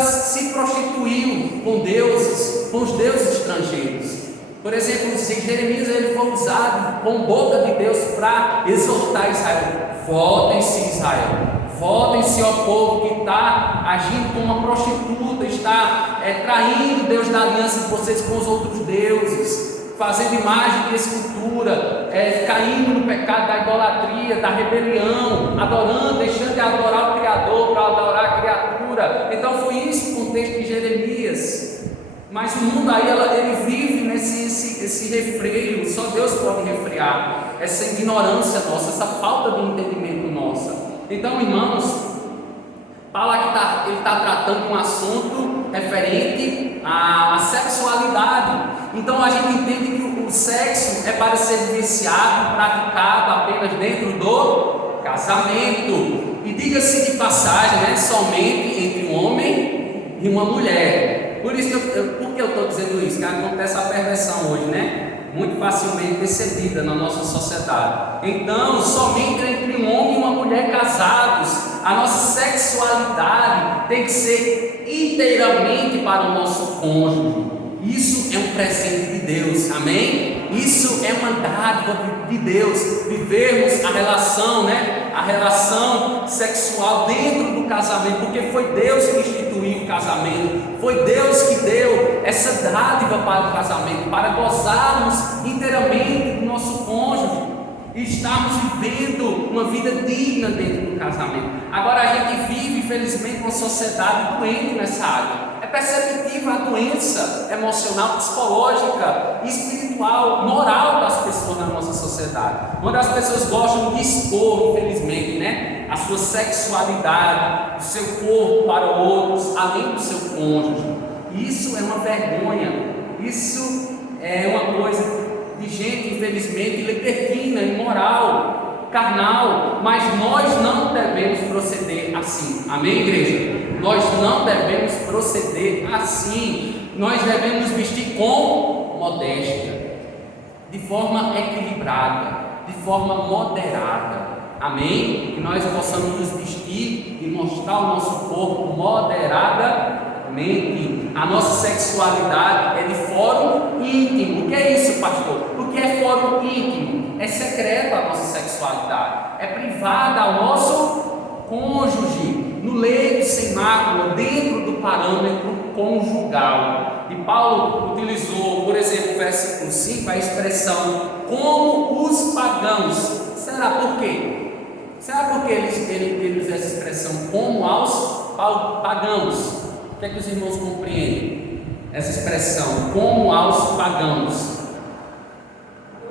se prostituiu com deuses, com os deuses estrangeiros. Por exemplo, Jeremias ele foi usado com boca de Deus para exortar Israel. Voltem-se, Israel, voltem-se ao povo que está agindo como uma prostituta, está traindo Deus da aliança de vocês com os outros deuses, fazendo imagem de escultura, caindo no pecado da idolatria, da rebelião, adorando, deixando de adorar o Criador para adorar a criatura. Então foi isso o contexto de Jeremias. Mas o mundo aí, ele vive nesse refreio. Só Deus pode refrear essa ignorância nossa, essa falta de entendimento nossa. Então, irmãos, Paulo aqui ele está tratando um assunto referente à sexualidade. Então a gente entende que o sexo é para ser vivenciado, praticado apenas dentro do casamento. E diga-se de passagem, somente entre um homem e uma mulher. Por isso por que eu estou dizendo isso? Que acontece a perversão hoje, muito facilmente percebida na nossa sociedade. Então, somente entre um homem e uma mulher casados, a nossa sexualidade tem que ser inteiramente para o nosso cônjuge. Isso é um presente de Deus, amém? Isso é uma dádiva de Deus, vivermos a relação sexual dentro do casamento, porque foi Deus que instituiu o casamento, foi Deus que deu essa dádiva para o casamento, para gozarmos inteiramente do nosso cônjuge e estarmos vivendo uma vida digna dentro do casamento. Agora a gente vive, infelizmente, uma sociedade doente nessa área. É perceptível a doença emocional, psicológica, espiritual, moral das pessoas na nossa sociedade, onde as pessoas gostam de expor, infelizmente, a sua sexualidade, o seu corpo para outros, além do seu cônjuge. Isso é uma vergonha, isso é uma coisa de gente, infelizmente, libertina, imoral, carnal, mas nós não devemos proceder assim, amém, igreja? Nós não devemos proceder assim. Nós devemos vestir com modéstia, de forma equilibrada, de forma moderada, amém? Que nós possamos nos vestir e mostrar o nosso corpo moderadamente. A nossa sexualidade é de fórum íntimo. O que é isso, pastor? O que é fórum íntimo? É secreto a nossa sexualidade, é privada ao nosso cônjuge, no leito sem mácula, dentro do parâmetro conjugal. E Paulo utilizou, por exemplo, no versículo 5, a expressão como os pagãos. Será por quê? Será porque ele usa essa expressão como aos pagãos? O que é que os irmãos compreendem? Essa expressão, como aos pagãos.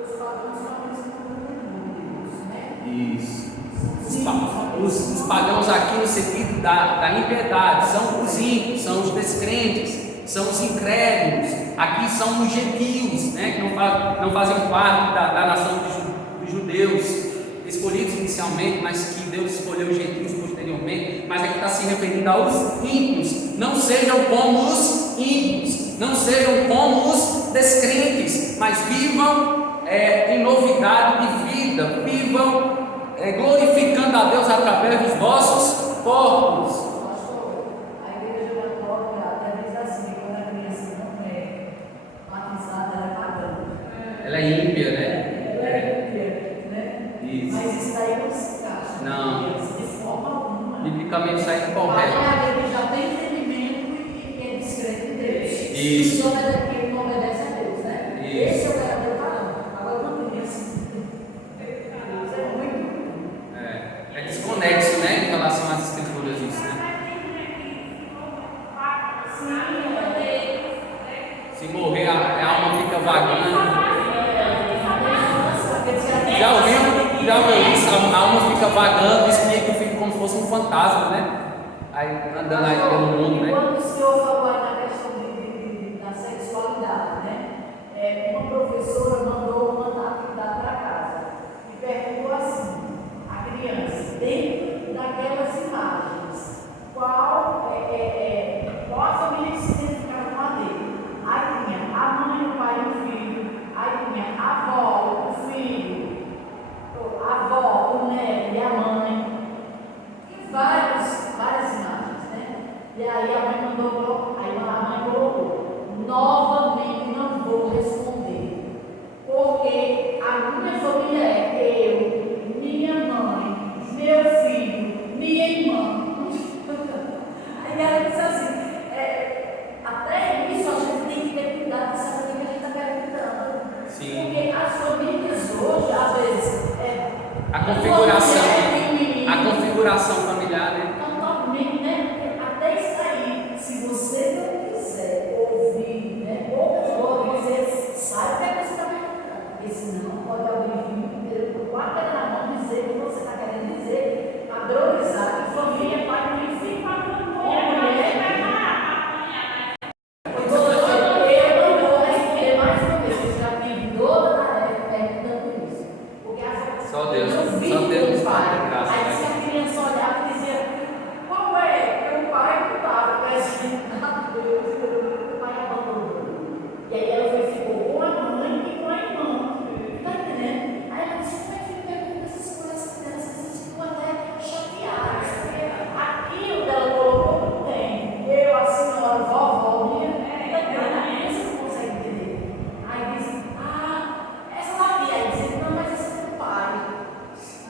Os pagãos são né? Isso. Os pagãos aqui no sentido da impiedade, são os ímpios, são os descrentes, são os incrédulos. Aqui são os gentios, né, que não fazem parte da nação dos judeus, escolhidos inicialmente, mas que Deus escolheu os gentios posteriormente. Mas aqui está se referindo aos ímpios. Não sejam como os ímpios, não sejam como os descrentes, mas vivam em novidade de vida, vivam glorificando a Deus através dos vossos corpos. Pastor, a igreja católica até diz assim: quando a criança não é batizada, ela é pagã. Ela é ímpia, né? Ela é ímpia, né? Isso. Mas isso daí não se encaixa. Não. De forma alguma. Biblicamente isso aí é Mas correto. é alguém que já tem entendimento e é descrente em Deus. Isso. E não obedece a Deus, né? Isso. Esse é o verdadeiro padrão. Agora, quando criança, Deus é muito. É desconexo, né, em relação às escrituras isso, né? Se morrer, a alma fica vagando. Já ouviu isso? A alma fica vagando, o espírito fica como se fosse um fantasma, né? Aí andando aí pelo mundo, né? Quando o senhor falou aí na questão da sexualidade, né? Uma professora mandou uma atividade para casa e perguntou assim: a criança, dentro daquelas imagens, qual a família que se identificava com a dele? Aí tinha a mãe, o pai e o filho, aí tinha a avó, o filho, a avó, o neto e a mãe, e várias imagens, né? E aí a mãe colocou, novamente não vou responder, porque a minha família é eu, minha mãe, meu filho, minha irmã. Aí ela disse assim, até isso a gente tem que ter cuidado de saber o que a gente está perguntando. Sim. Porque as famílias hoje, às vezes, A configuração familiar, né? totalmente, né? Até isso aí, se você não quiser ouvir, né? Outras você sabe o que é que você está perguntando. Porque senão pode alguém vir com a cara na mão dizer o que você está querendo dizer, padronizar que família, pai, mãe e filho, eu não vou responder mais uma vez, você já tem toda a tarefa perguntando isso. Porque a Só Deus do pai. tem graça, Aí né? se a criança olhava e dizia, qual é? Porque o pai não estava presente, o pai abandonou. E aí ela ficou com a mãe e com a irmã. Está entendendo? Aí ela disse, como é que ele pergunta essas coisas? As crianças ficam até chateadas. Porque aquilo que ela colocou não tem. Eu, a senhora, vovó, minha, a criança não consegue entender. Aí diz, essa daqui. Aí diz, não, mas essa é do pai.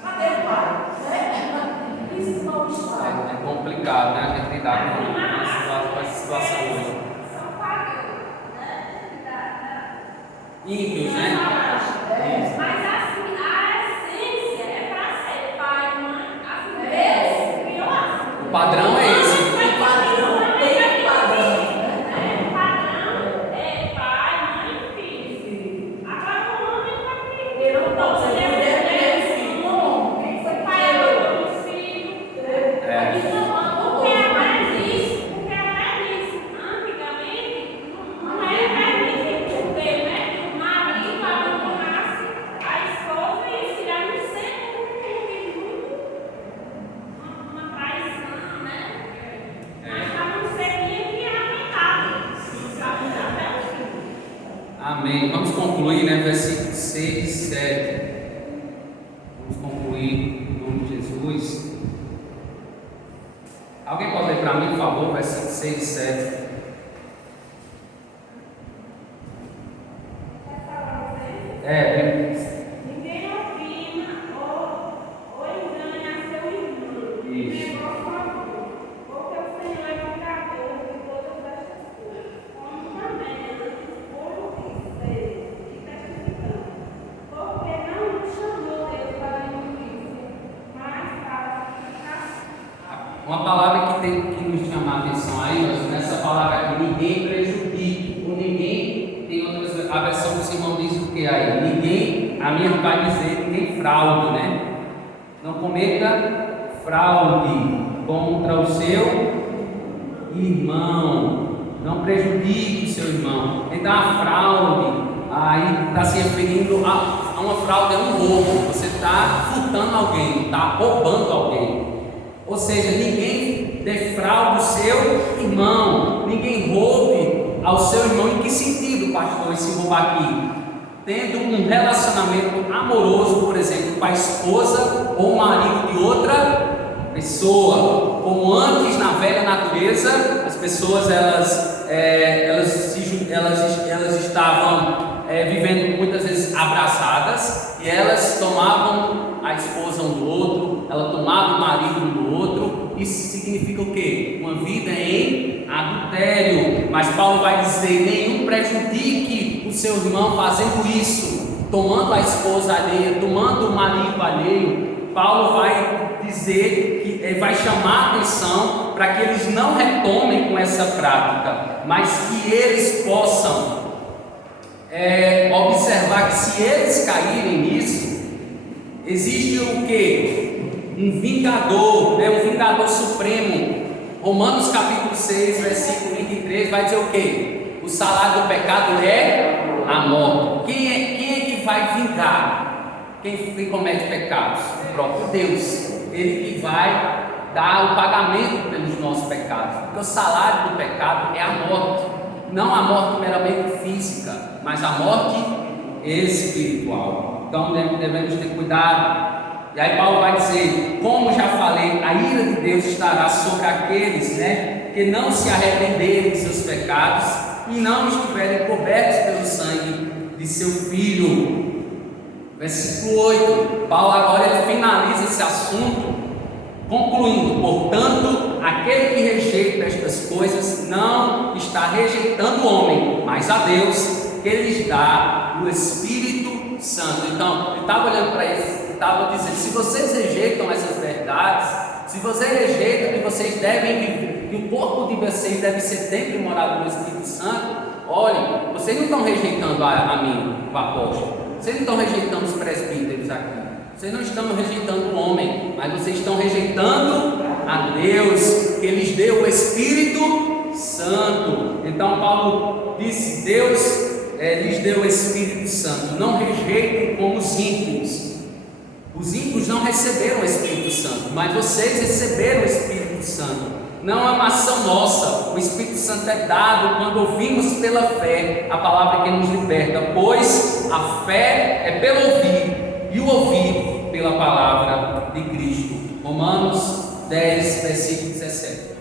Cadê o pai? Isso não está. É complicado, né? A gente lidar com essa situação hoje. Ímpios, né? Mas assim, a essência é para ser pai, mãe, assim, Deus criou assim. O padrão é esse. O padrão tem padrão. O padrão é pai, mãe e filho. Agora o homem foi filho. Eu não posso ser mulher, filho. Não, quem foi Pai, pai? mãe, filho. Porque é mais isso. Porque é mais isso. Antigamente, não era permitido ter, né? O marido abandonasse a esposa e se ela não sempre uma traição, né? Mas ela não seria que era metade. Até o fim. Amém. Vamos concluir, né? Versículos 6 e 7. Vamos concluir em nome de Jesus. Alguém pode ler para mim, por favor, versículos 6 e 7. Ninguém oprima ou engana seu irmão. Isso. Uma palavra que tem que nos chamar a atenção aí, nessa palavra aqui, ninguém prejudique. O ninguém, tem outras, a versão do irmão diz o que aí? Ninguém, a minha vai dizer, ninguém fraude, né? Não cometa fraude contra o seu irmão. Não prejudique o seu irmão. Então a fraude aí está se referindo a uma fraude, é um roubo. Você está furtando alguém, está roubando alguém. Ou seja, ninguém defraude o seu irmão, ninguém roube ao seu irmão. Em que sentido, pastor, esse roubar aqui? Tendo um relacionamento amoroso, por exemplo, com a esposa ou o marido de outra pessoa. Como antes, na velha natureza, as pessoas elas estavam vivendo muitas vezes abraçadas, e elas tomavam a esposa um do outro, ela tomava o marido um do outro. Isso significa o quê? Uma vida em adultério. Mas Paulo vai dizer: nenhum prejudique o seu irmão fazendo isso, tomando a esposa alheia, tomando o marido alheio. Paulo vai dizer que vai chamar a atenção para que eles não retomem com essa prática, mas que eles possam observar que se eles caírem nisso, existe o que? Um vingador, um vingador supremo. Romanos capítulo 6, versículo 23 vai dizer o que? O salário do pecado é a morte. Quem é que vai vingar quem comete pecados? O próprio Deus. Ele que vai dar o pagamento pelos nossos pecados, porque o salário do pecado é a morte. Não a morte meramente física, mas a morte espiritual. Então devemos ter cuidado. E aí Paulo vai dizer: como já falei, a ira de Deus estará sobre aqueles que não se arrependerem de seus pecados e não estiverem cobertos pelo sangue de seu Filho. Versículo 8, Paulo agora ele finaliza esse assunto concluindo: portanto, aquele que rejeita estas coisas não está rejeitando o homem, mas a Deus, que lhes dá o Espírito Santo. Então, ele estava olhando para eles, estava dizendo: se vocês rejeitam essas verdades, se vocês rejeitam que vocês devem viver, que o corpo de vocês deve ser templo e morada do Espírito Santo, olhem, vocês não estão rejeitando a mim, o apóstolo, vocês não estão rejeitando os presbíteros aqui, vocês não estão rejeitando o homem, mas vocês estão rejeitando a Deus, que lhes deu o Espírito Santo. Então Paulo disse: Deus lhes deu o Espírito Santo. Não rejeitem como os ímpios. Os ímpios não receberam o Espírito Santo, mas vocês receberam o Espírito Santo. Não é uma ação nossa. O Espírito Santo é dado quando ouvimos pela fé a palavra que nos liberta, pois a fé é pelo ouvir, e o ouvir pela palavra de Cristo. Romanos 10, versículo 17.